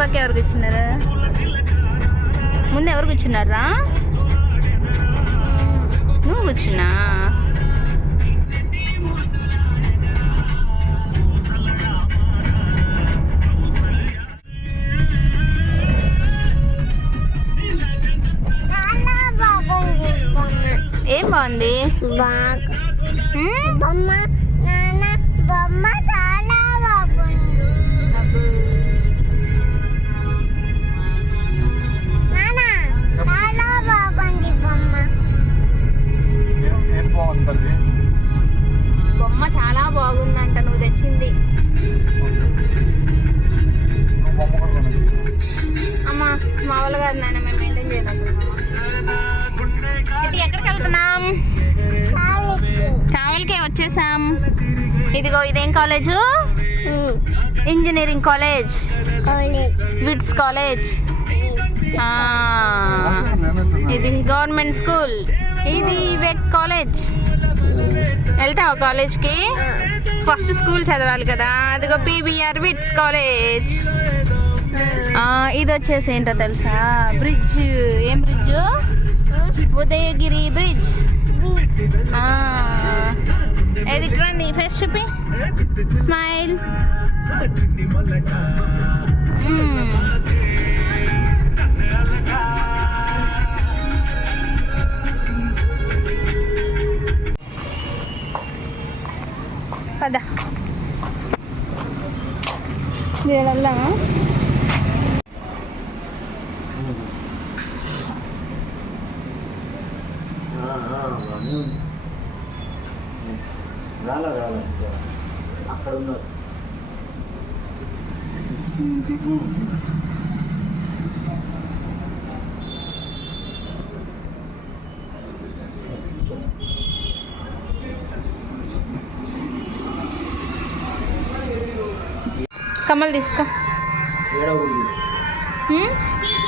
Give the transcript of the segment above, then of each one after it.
పక్క ఎవరు కూర్చున్నారు? ముందు ఎవరు కూర్చున్నారా? నువ్వు కూర్చున్నా? ఏం బాగుంది? బొమ్మ చాలా బాగుంది. చాలా బాగుంది బొమ్మ చాలా బాగుందంట నువ్వు తెచ్చింది. అమ్మా మామూలుగా కాదు నాన్న, మేము మెయింటైన్ చేయలేకపోతున్నాం. చిట్టి ఎక్కడికి వెళ్తున్నాం? కావలికే వచ్చేసాం. ఇదిగో ఇదేం college? Engineering college, VITS college. ఇది గవర్నమెంట్ స్కూల్, ఇది వెక్ కాలేజ్. వెళ్తావా కాలేజ్కి? ఫస్ట్ స్కూల్ చదవాలి కదా. అదిగో పీవీఆర్ విట్స్ కాలేజ్. ఇది వచ్చేసి ఏంటో తెలుసా? బ్రిడ్జ్. ఏం బ్రిడ్జ్? ఉదయగిరి బ్రిడ్జ్. ఇది రండి, ఫేస్ చూపి, స్మైల్. పద వెళ్దామా? అక్కడ ఉన్నారు. కమ్మలు తీసుకో.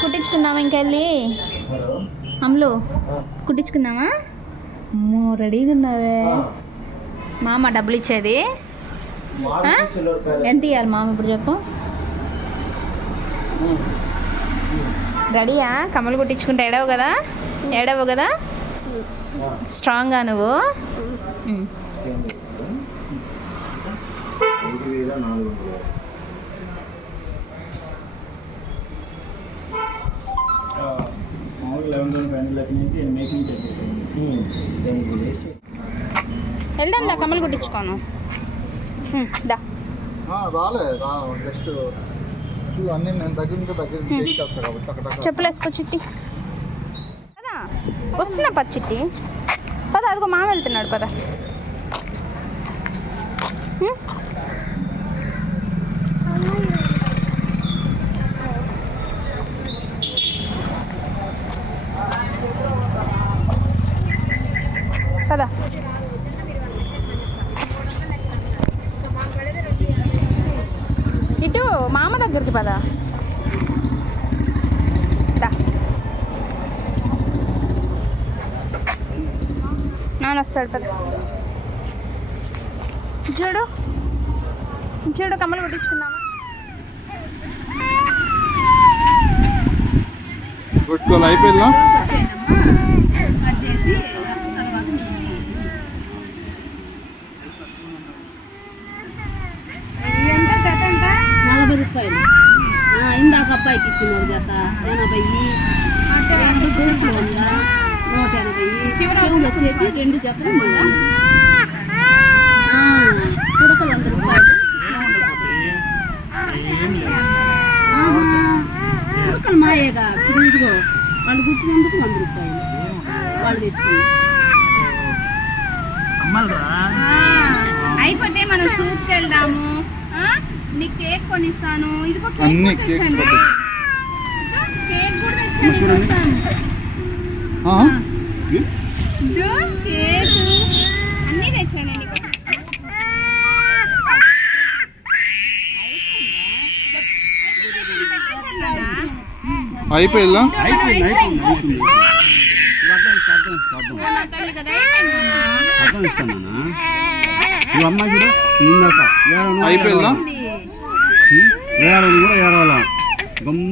కుట్టించుకుందామా? ఇంకెళ్ళి అమ్ములు కుట్టించుకుందామా? అమ్మో రెడీగా ఉన్నావే. మామ డబ్బులు ఇచ్చేది ఎంత ఇవ్వాలి మామ ఇప్పుడు చెప్పు? రెడీయా? కమ్మలు కుట్టించుకుంటే ఏడవు కదా? ఏడవు కదా? స్ట్రాంగ్గా నువ్వు. వెళ్దాం దా, కమ్మలు కుట్టించుకోను. దా చెప్పులు వేసుకో చిట్టి. పదా వస్తున్నా పద చిట్టి, పద. అదిగో మామ వెళ్తున్నాడు, పద. పద. ఇటు మామ దగ్గరికి పద. నాన్న వస్తాడు, పద. చూడు చూడు, కమ్మలు కుట్టించుకుందామా? అయిపోయిందా? ఇందాక అబ్బాయికి ఇచ్చినారు జత 80, 180, చెవులు వచ్చేసి 2 జతలు పుడకలు 100 రూపాయలు. పుడకలు మాయేగా ఇప్పుడు ఇదిగో వాళ్ళు గుర్తున్నందుకు 100 రూపాయలు వాళ్ళు తెచ్చుకున్నారు. అయిపోతే మనం సూప్కి వెళ్దాము. నీకు కేక్ కొనిస్తాను. ఇదిగో కేక్ తెచ్చాను. కేక్ కూడా తెచ్చాను. కేక్ అన్నీ తెచ్చాను నీకు. అయిపోయిందా? అయిపోయిందా? ఏడాలని కూడా ఏడవాలా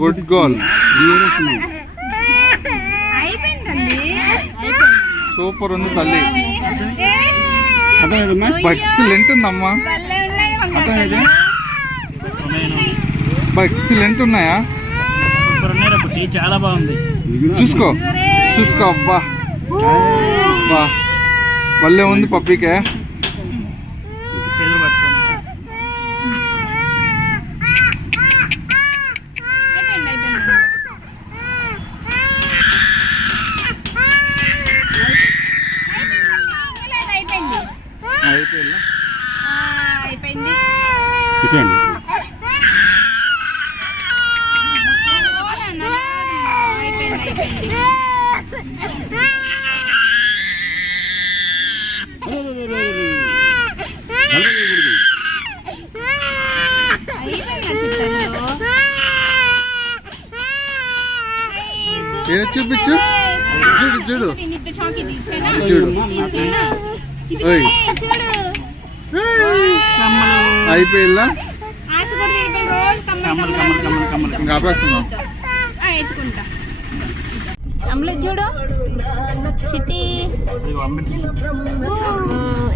గుడ్ గర్ల్. అయిపోయిందండి. సూపర్ ఉంది తల్లి. ఏ, ఎక్సలెంట్ ఉందమ్మా. భలే ఉన్నాయి వంకాయలు. ఎక్సలెంట్ ఉన్నాయా? చాలా బాగుంది. చూసుకో చూసుకో. అబ్బా అబ్బా భలే ఉంది పప్పికే. చేతులు పట్టుకోండి. అయిపోయింది. అయిపోయింది. చూపించు. చూడు చూడు చూడు. ఓయ్ అయిపోయిందా? ఇంకా ఆపేస్తున్నాం. అమలు చూడు చిట్టి.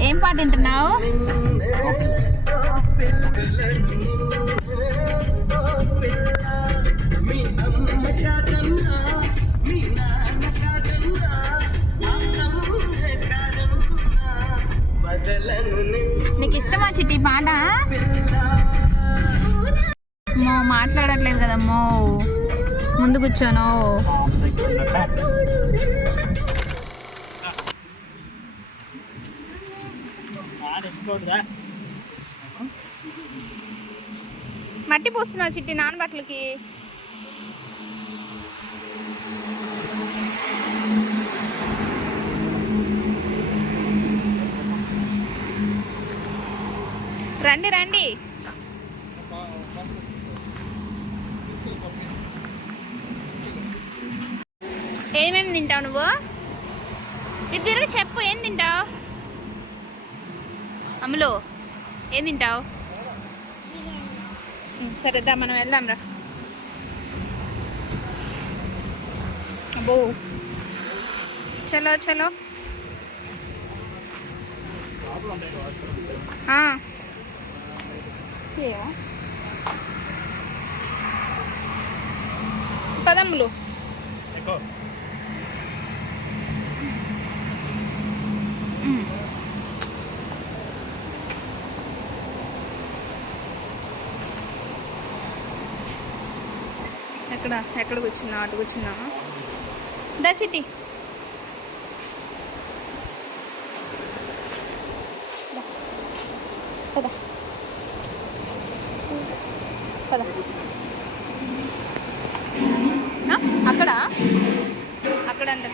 ఏం పాట వింటున్నావు? నీకు ఇష్టమా చిట్టి పాట? మో మాట్లాడట్లేదు కదమ్మో, ముందు కూర్చోను. మట్టి పూస్తున్నావు చిట్టి నానబట్టలకి. రండి రండి. ఏమేమి తింటావు నువ్వు? ఇది తిరిగి చెప్పు, ఏం తింటావు? అమ్ములు ఏం తింటావు? సరేదా మనం వెళ్దాం రా. అబ్బో చలో చలో. పదమ్ములు ఎక్కడ కూర్చున్నావు? అటు కూర్చున్నావా? దా చిట్టి. పద పద. అక్కడ అక్కడ అంట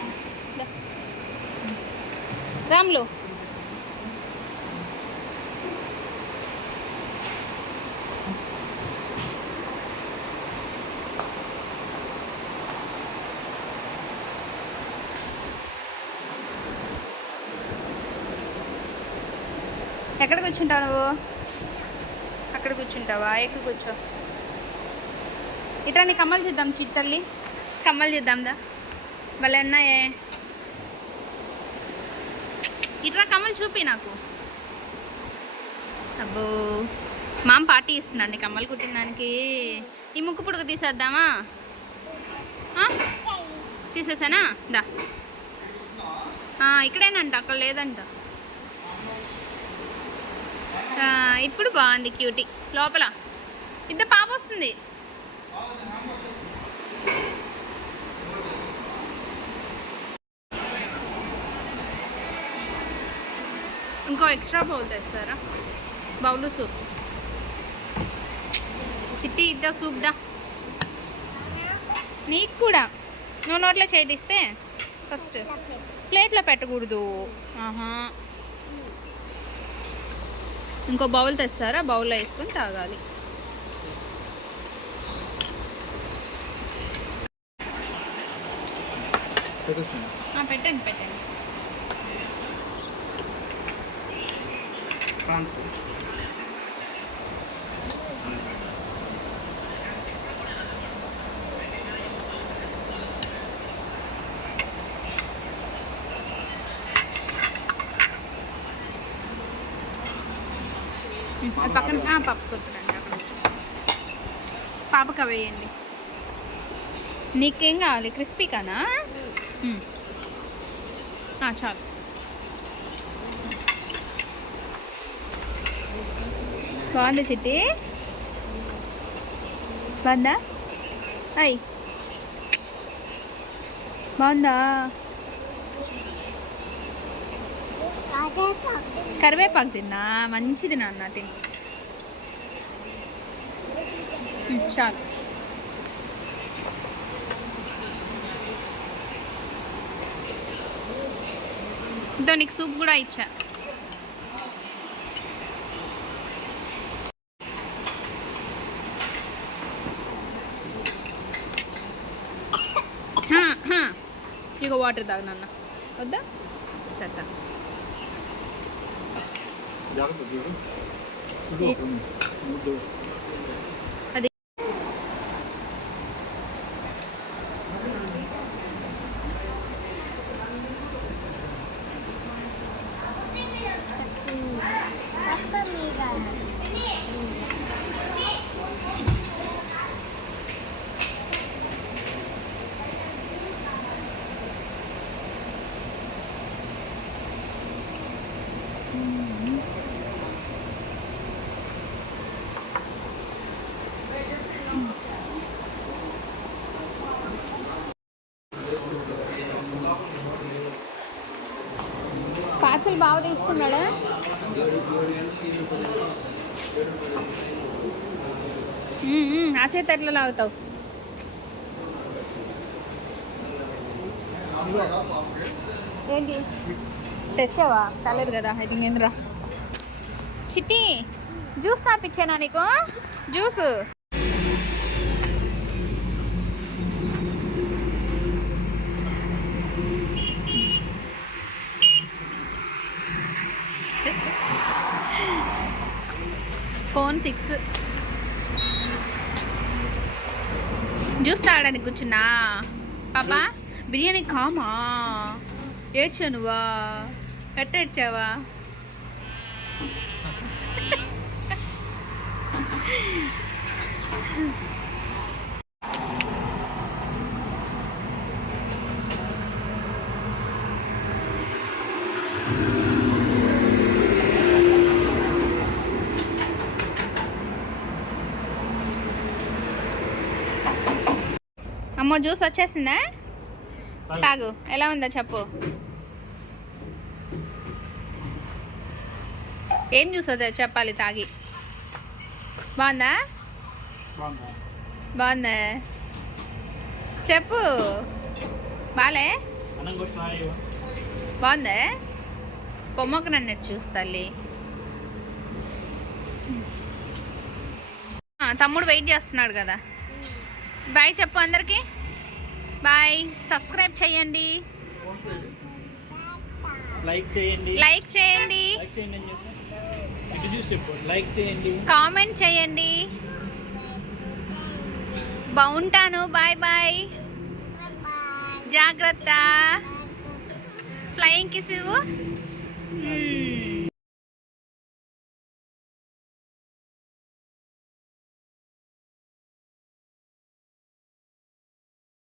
రాములు. ఎక్కడ కూర్చుంటావు నువ్వు? అక్కడ కూర్చుంటావా? ఎక్కడ కూర్చో. ఇట్లా నీ కమ్మలు చూద్దాం చిట్టల్లి. కమ్మలు చూద్దాం దా. భలే ఉన్నాయే. ఇట్లా కమ్మలు చూపి నాకు. అబ్బో మామ పార్టీ ఇస్తున్నాడు నీ కమ్మలు కుట్టినానికి. ఈ ముక్కు పుడుకు తీసేద్దామా? తీసేసానా? దా. ఇక్కడేనంట, అక్కడ లేదంట. ఇప్పుడు బాగుంది క్యూటీ. లోపల ఇద్దరు పాప వస్తుంది. ఇంకో ఎక్స్ట్రా బౌల్ తెస్తారా? Bowl soup. చిట్టి ఇద్దా సూప్ దా. నీకు కూడా. నువ్వు నోట్లో చేయిస్తే ఫస్ట్ ప్లేట్లో పెట్టకూడదు. ఇంకో బౌల్ తెస్తారా? బౌల్లో వేసుకొని తాగాలి. పెట్టండి పెట్టండి. అది పక్కన పప్పు కొట్టురండి అక్కడ పాపకు అవి వేయండి. నీకేం కావాలి క్రిస్పీ కానా? చాలు. బాగుంది చిట్టి, బాగుందా? అయ్ బాగుందా? కరివేపాకు తిన్నా, మంచిది నాన్న, తిని చాలు. ఇంతో నీకు సూప్ కూడా ఇచ్చా. ఇక వాటర్ తాగు నాన్న, వద్దా? సరే అది పార్సల్ బాగా తీసుకున్నాడా? ఆ చేత ఎట్లా లాగుతావు? ఏంటి తెచ్చావా? తలేదు కదా, అయితే ఇంకేంద్రా. చిట్టి జ్యూస్ తాపిచ్చానా నీకు? Juice phone fix. జ్యూస్ తాగడానికి కూర్చున్నా. పాపా బిర్యానీ కామా? ఏడ్చా నువ్వా? ఎట్ట ఏడ్చావా? అమ్మో జ్యూస్ వచ్చేసిందా? తాగు, ఎలా ఉందో చెప్పు. ఏం జ్యూస్ అదే చెప్పాలి తాగి. బాగుందా? బాగుందా చెప్పు. బాలే? బాగుందా? పొమ్మకు నన్నట్టు చూస్తాలి. తమ్ముడు వెయిట్ చేస్తున్నాడు కదా. బాయ్ చెప్పు అందరికి. బాయ్. సబ్స్క్రైబ్ చేయండి, లైక్ చేయండి, కామెంట్ చేయండి. బాగుంటాను. Bye bye. జాగ్రత్త. ఫ్లయింగ్ కిస్ ఇవ్వు.